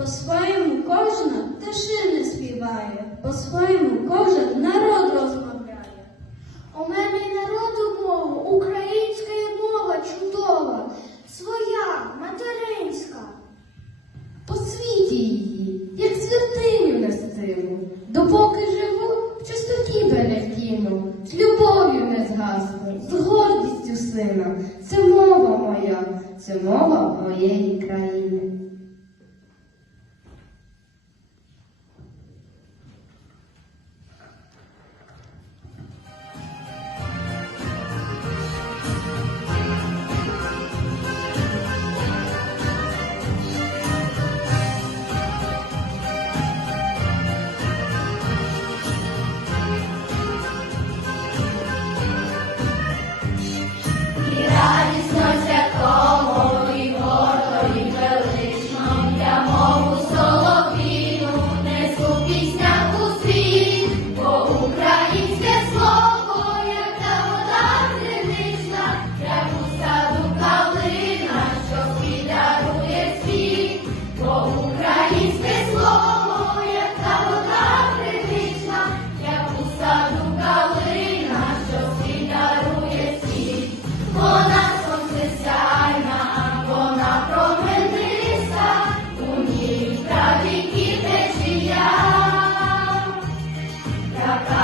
По-своєму кожна пташина співає, по-своєму кожен народ розмовляє. У мене народу мова, українська мова чудова, своя материнська. По світі її, як святиню нестиму, допоки живу, в чистоті берегіну, з любов'ю не згасну, з гордістю сина. Це мова моя, це мова моєї країни. Tata.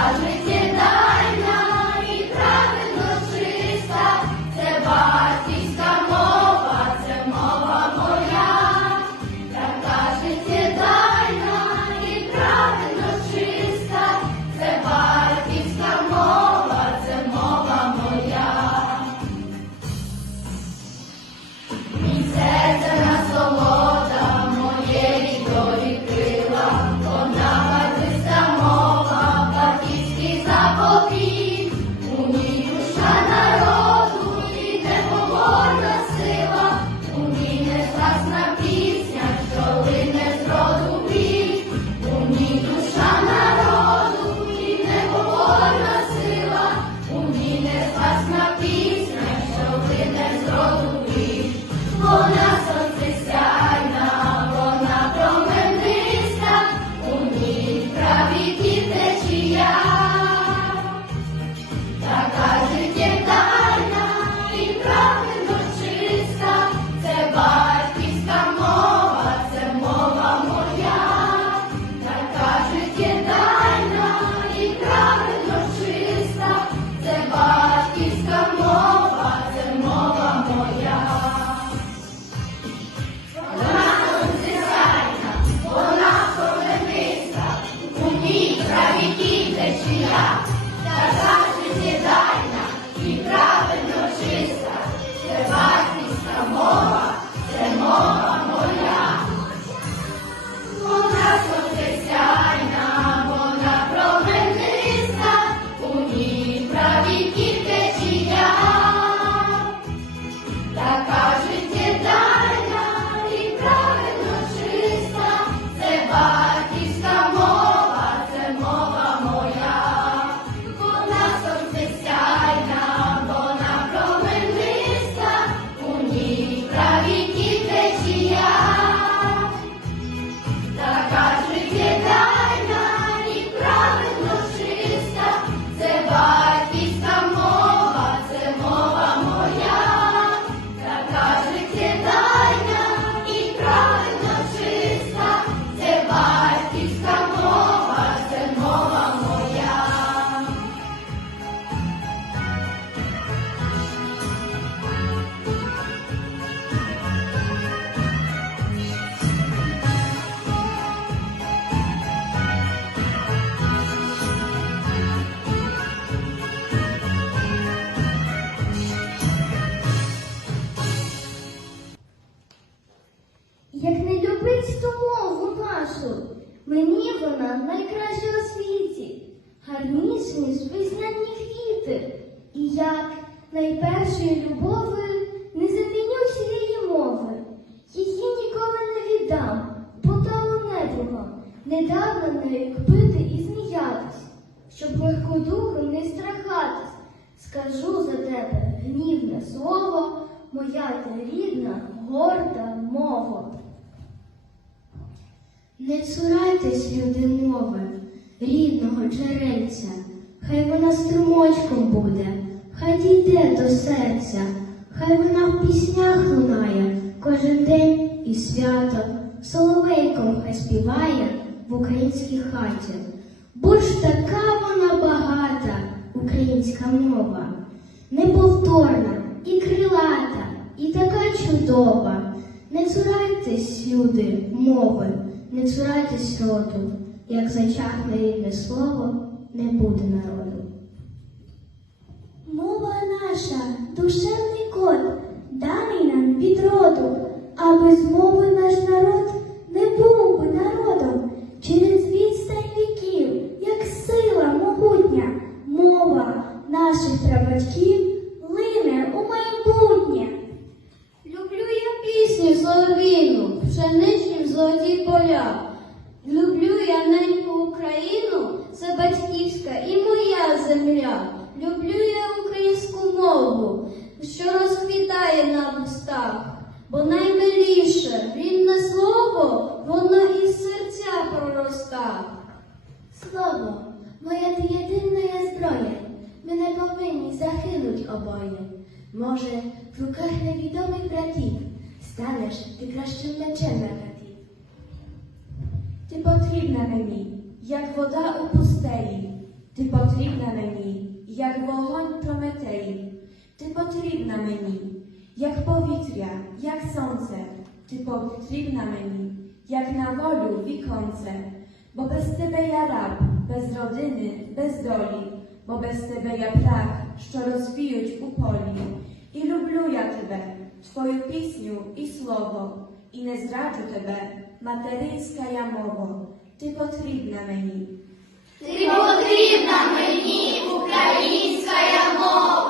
як не любить ту мову нашу, мені вона найкраща у світі, гарніше, ніж весняні квіти, і як найпершою любовою не заміню цієї мови. Її ніколи не віддам, бо дало недруга, недавно нею кпити і сміялись, щоб легко духу не страхатись. Скажу за тебе гнівне слово, моя рідна, горда мова. Не цурайтесь, люди мови, рідного джерельця, хай вона струмочком буде, хай дійде до серця, хай вона в піснях лунає кожен день і свято, соловейком хай співає в українській хаті. Бо ж така вона багата, українська мова, неповторна і крилата, і така чудова. Не цурайтесь, люди, мови, не цурайтесь роду, як зачахне рідне слово, не буде народу. Мова наша, душевний код, даний нам від роду, а без мови наш народ не був би народом. Через відстань віків, як сила могутня, мова наших прабатьків лине у майбутнє. Люблю я пісню соловійну, пшеничні в золоті поля. Люблю я неньку Україну, це батьківська і моя земля. Люблю я українську мову, що розквітає на вустах, бо наймиліше, рідне слово, воно із серця пророста. Слово, моя ти єдина зброя, ми не повинні загинуть обоє. Може, в руках невідомих братів станеш ти кращим мечем на братів. Ти потрібна мені, як вода у пустелі. Ти потрібна мені, як вогонь Прометеї. Ти потрібна мені, як повітря, як сонце. Ти потрібна мені, як на волю віконце. Бо без тебе я раб, без родини, без долі, бо без тебе я прах, що розвіють у полі. І люблю я тебе, твою пісню і слово, і не зраджу тебе, материнська я мова, ти потрібна мені. Ти потрібна мені, українська мова.